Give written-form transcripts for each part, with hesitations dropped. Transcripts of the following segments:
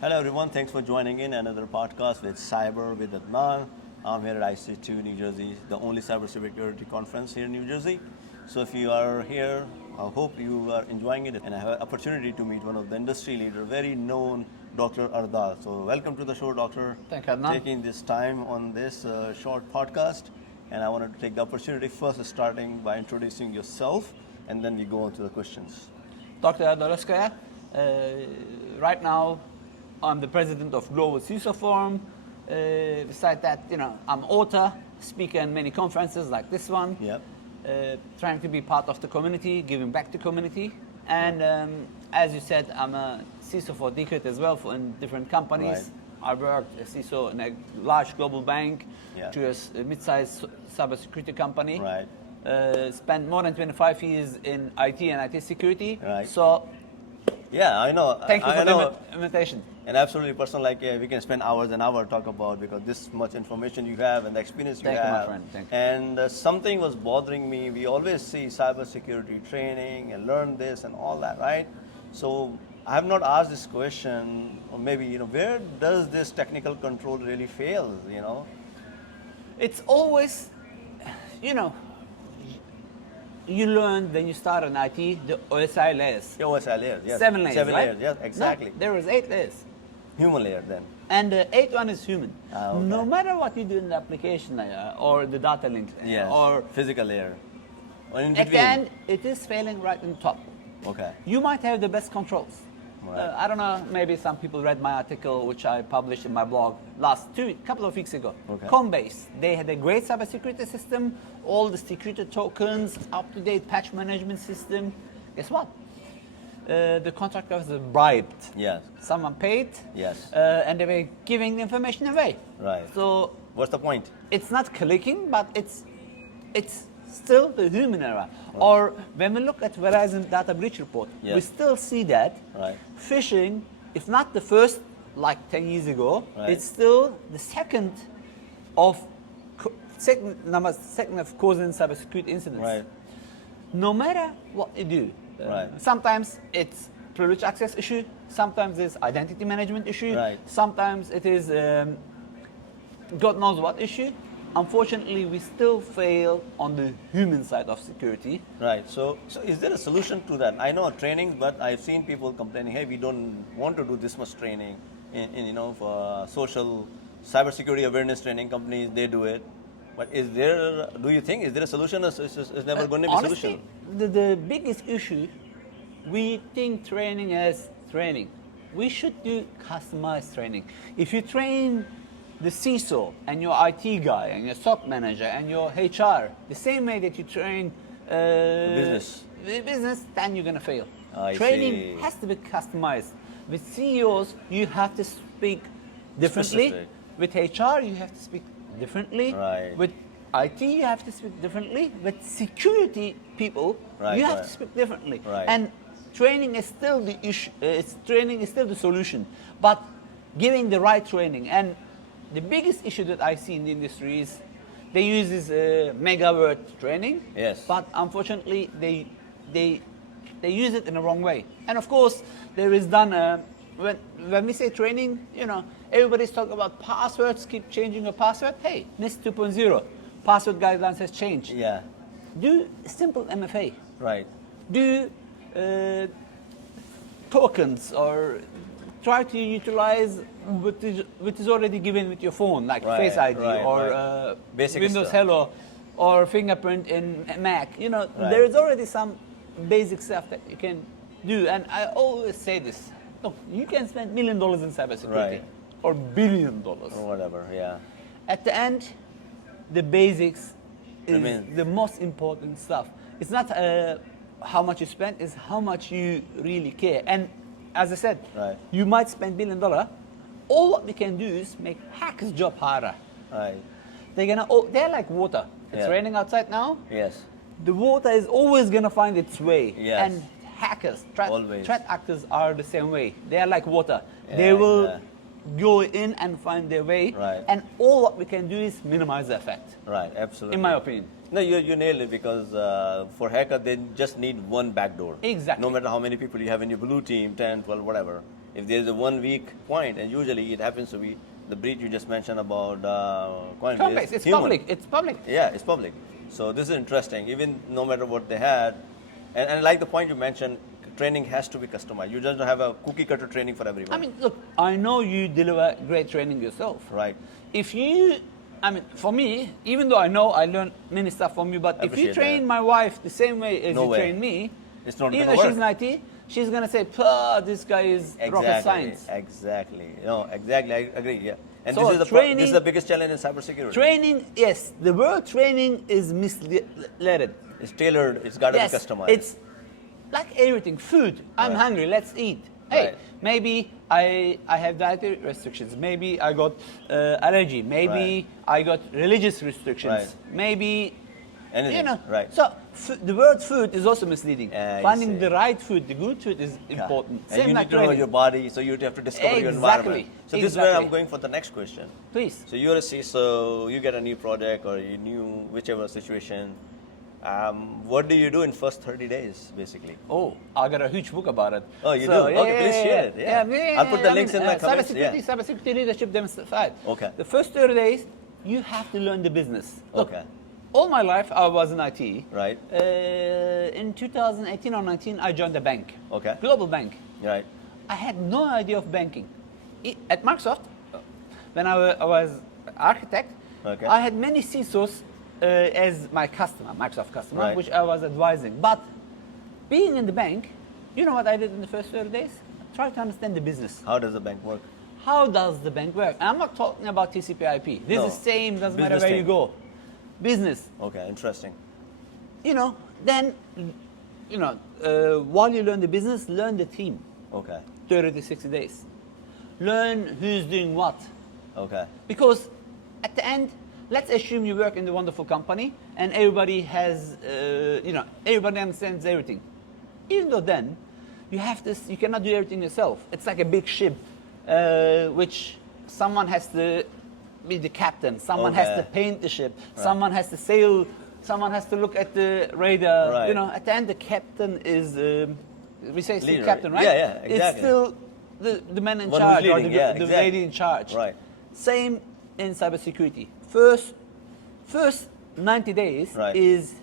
Hello everyone, thanks for joining in another podcast with Cyber with Adnan. I'm here at IC2 New Jersey, the only cybersecurity conference here in New Jersey. So if you are here, I hope you are enjoying it, and I have an opportunity to meet one of the industry leader, very known Dr. Erdal. So welcome to the show, Doctor. Thank you, Adnan. Taking this time on this short podcast, and I wanted to take the opportunity first, starting by introducing yourself, and then we go on to the questions. Dr. Erdal Ozkaya. Right now, I'm the president of Global CISO Forum. Besides that, I'm author, speaker in many conferences like this one. Yep. Trying to be part of the community, giving back to community. And as you said, I'm a CISO for decade as well in different companies. Right. I worked as CISO in a large global bank, to a mid-sized cybersecurity company. Right. Spent more than 25 years in IT and IT security. Right. So, yeah, I know. Thank you for the invitation. And absolutely, person like we can spend hours and hours talk about, because this much information you have and the experience you have. Thank you, my friend. Thank you. And something was bothering me. We always see cybersecurity training and learn this and all that, right? So I have not asked this question, or maybe where does this technical control really fail? It's always, you learn when you start in IT the OSI layers. Yeah, OSI layers, yes. 7 layers, 7 right? layers, yes, exactly. No, there is 8 layers. Human layer then. And the 8th one is human. Okay. No matter what you do in the application layer or the data link Yes. or physical layer. Or in at between. the end, it is failing right on top. Okay. You might have the best controls. Right. I don't know, maybe some people read my article, which I published in my blog couple of weeks ago. Okay. Coinbase, they had a great cybersecurity system, all the security tokens, up-to-date patch management system. Guess what? The contractors were bribed. Yes. Someone paid. Yes. And they were giving the information away. Right. So what's the point? it's not clicking, but it's still the human error. Right. Or when we look at Verizon data breach report, we still see that phishing, if not the first, like 10 years ago, it's still the second of causing cybersecurity incidents. Right. No matter what you do, sometimes it's privileged access issue, sometimes it's identity management issue, sometimes it is God knows what issue. Unfortunately, we still fail on the human side of security. Right. So is there a solution to that? I know training, but I've seen people complaining, hey, we don't want to do this much training for social cybersecurity awareness training companies, they do it. But is there a solution, or is never going to be a solution? The biggest issue, we think training as training. We should do customized training. If you train the CISO and your IT guy and your SOC manager and your HR the same way that you train the business, then you're going to fail. Training has to be customized. With CEOs, you have to speak differently. Specific. With HR, you have to speak differently. Right. With IT, you have to speak differently. With security people, you have to speak differently. Right. And training is still the issue. Training is still the solution, but giving the right training. And the biggest issue that I see in the industry is they use this mega word training. Yes. But unfortunately, they use it in the wrong way. And of course, there is done. When we say training, everybody's talking about passwords. Keep changing your password. Hey, NIST 2.0, password guidelines has changed. Yeah. Do simple MFA. Right. Do tokens, or try to utilize what is already given with your phone, like Face ID or Windows stuff. Hello or fingerprint in Mac. There is already some basic stuff that you can do. And I always say this. Look, you can spend $1 million in cybersecurity or $1 billion. Or whatever, yeah. At the end, the basics is the most important stuff. It's not how much you spend, it's how much you really care. And as I said, you might spend $1 billion. All what we can do is make hackers' job harder. Right. They're like water. It's raining outside now. Yes. The water is always gonna find its way. Yes. And hackers, threat actors are the same way. They are like water. They will go in and find their way. Right. And all what we can do is minimize the effect. Right, absolutely. In my opinion. No, you nailed it, because for hacker, they just need one backdoor. Exactly. No matter how many people you have in your blue team, 10, 12, whatever. If there is a 1 weak point, and usually it happens to be the breach you just mentioned about Coinbase. It's human. public. It's public. Yeah, it's public. So this is interesting. Even no matter what they had, and like the point you mentioned, training has to be customized. You just don't have a cookie cutter training for everyone. I mean, look, I know you deliver great training yourself. Right. If you, I mean, for me, even though I know I learned many stuff from you, but if you train my wife the same way as you train me, it's not even though she's in IT, she's going to say, this guy is rocket science. Exactly. No, exactly. I agree. Yeah. And So this is the biggest challenge in cybersecurity. Training, yes, the word training is misled. It's tailored. It's got to be customized. It's like everything. Food. I'm hungry. Let's eat. Hey, maybe I have dietary restrictions. Maybe I got allergy. Maybe I got religious restrictions. Maybe, anything. you know. Right. So the word food is also misleading. Finding see. the right food, the good food is important. And Same you like need to know training. your body, so you have to discover your environment. So this is where I'm going for the next question. Please. So you're a CISO, you get a new project or you new whichever situation. What do you do in first 30 days, basically? Oh, I got a huge book about it. Oh, you do? Yeah, Okay, please share it. Yeah. I'll put the links in my comments. Cybersecurity leadership demonstrated. Okay. The first 30 days, you have to learn the business. Look, Okay. all my life, I was in IT. Right. In 2018 or 19, I joined a bank. Okay. Global bank. Right. I had no idea of banking. At Microsoft, when I was architect, I had many CISOs as my customer, Microsoft customer, which I was advising. But being in the bank, you know what I did in the first 30 days? Try to understand the business. How does the bank work? How does the bank work? And I'm not talking about TCP/IP. This is same, doesn't matter where you go. Business. Okay, interesting. You know, then, you know, while you learn the business, learn the team. Okay. 30 to 60 days. Learn who's doing what. Okay. Because at the end, let's assume you work in the wonderful company and everybody has, you know, everybody understands everything. Even though then, you have this, you cannot do everything yourself. It's like a big ship, which someone has to be the captain, someone has to paint the ship, someone has to sail, someone has to look at the radar. You know, at the end, the captain is, we say still captain, right? Yeah, yeah, exactly. It's still the man in charge or the lady in charge. Right. Same in cybersecurity. First 90 days is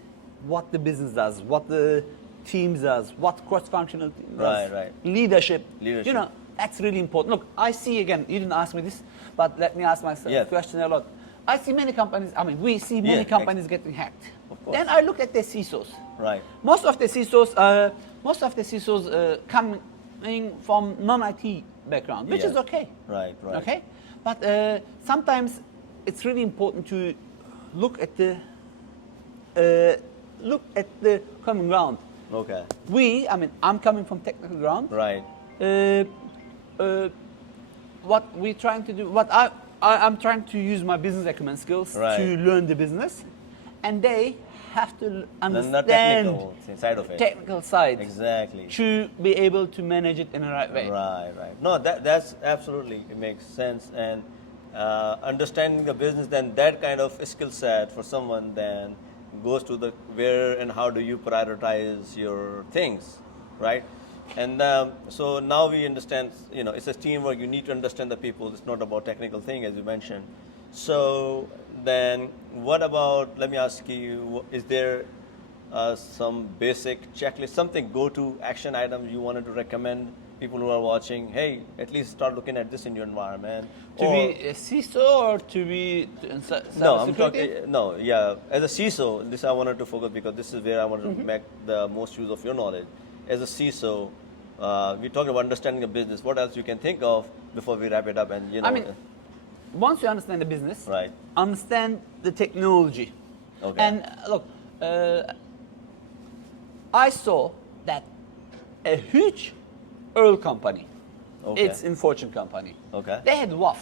what the business does, what the teams does, what cross-functional team does. Leadership. You know, that's really important. Look, I see, again, you didn't ask me this, but let me ask myself a question a lot. I see many companies, I mean, we see many companies getting hacked. Then I look at their CISOs. Most of the CISOs coming from non-IT background, which is okay. Okay? But sometimes it's really important to look at the common ground. Okay. I mean, I'm coming from technical ground. What we're trying to do, I'm trying to use my business acumen skills to learn the business, and they have to understand the technical side of it. Technical side. Exactly. To be able to manage it in the right way. No, that's absolutely, it makes sense. And understanding the business, then that kind of skill set for someone then goes to the where and how do you prioritize your things, right? And so now we understand, you know, it's a teamwork. You need to understand the people. It's not about technical thing, as you mentioned. So then what about, let me ask you, is there some basic checklist, something go-to action items you wanted to recommend people who are watching? Hey, at least start looking at this in your environment. To be a CISO or to be in No, I'm talking, as a CISO, this I wanted to focus because this is where I wanted to make the most use of your knowledge. As a CISO, we talked about understanding the business. What else you can think of before we wrap it up? And, you know, I mean, once you understand the business, understand the technology. And look, I saw that a huge oil company, it's in Fortune company, they had WAF,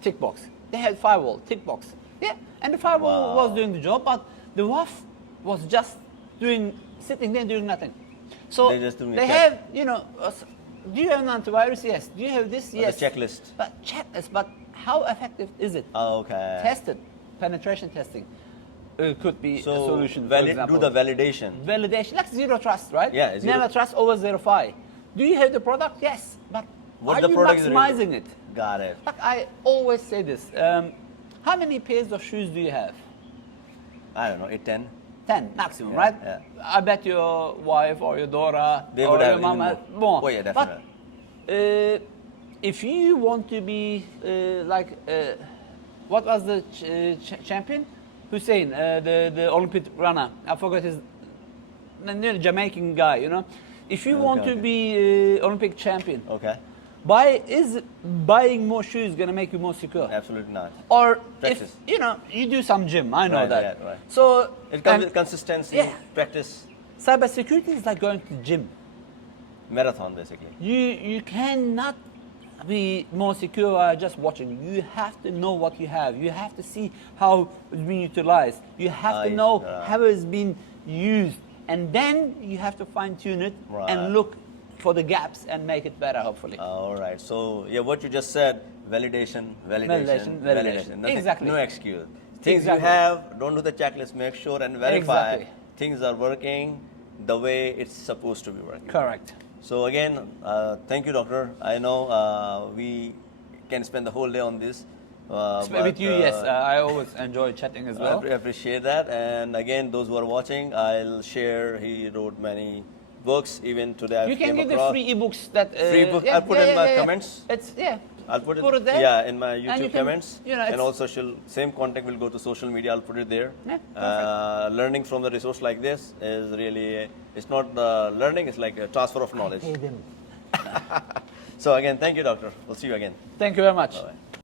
tick box. They had firewall, tick box. Yeah, and the firewall was doing the job, but the WAF was just sitting there doing nothing. So they have, you know, do you have an antivirus? Yes. Do you have this? Yes. The checklist. But how effective is it? Tested. Penetration testing could be a solution, for example. Do the validation. Validation, like zero trust, right? Yeah. Never trust over verify. Do you have the product? Yes, but What are the you product is maximizing it? Got it. Like I always say this. How many pairs of shoes do you have? I don't know, 8, 10. 10 maximum, Yeah, right? yeah. I bet your wife or your daughter They or would your have mom even has more. more. Oh, yeah, definitely. But if you want to be what was the champion? Hussein, the Olympic runner. I forgot his the Jamaican guy. You know, if you want to be Olympic champion, Okay. is buying more shoes gonna make you more secure? Absolutely not. Or Practice. if you do some gym, I know Right, that. right, right. So It comes and with consistency, yeah. practice, cybersecurity is like going to the gym. marathon basically. You cannot be more secure by just watching. You have to know what you have. You have to see how it's being utilized. You have to Nice, know yeah. how it's been used, and then you have to fine tune it Right. and look for the gaps and make it better. Hopefully. All right. So yeah, what you just said, validation. Nothing, Exactly. No excuse. Things Exactly. you have, don't do the checklist. Make sure and verify Exactly. things are working the way it's supposed to be working. Correct. So again, thank you, doctor. I know we can spend the whole day on this. With you, yes. I always enjoy chatting as well. I appreciate that. And again, those who are watching, I'll share. He wrote many books. Even today, You I can came give the across free ebooks that. free book. I'll put in my comments. It's I'll put it there. Yeah, in my and YouTube you can, comments. You know, And it's- also, same contact will go to social media. I'll put it there. Yeah, perfect. Learning from the resource like this is really, it's not learning, it's like a transfer of knowledge. Pay them. So again, thank you, doctor. We'll see you again. Thank you very much. Bye-bye.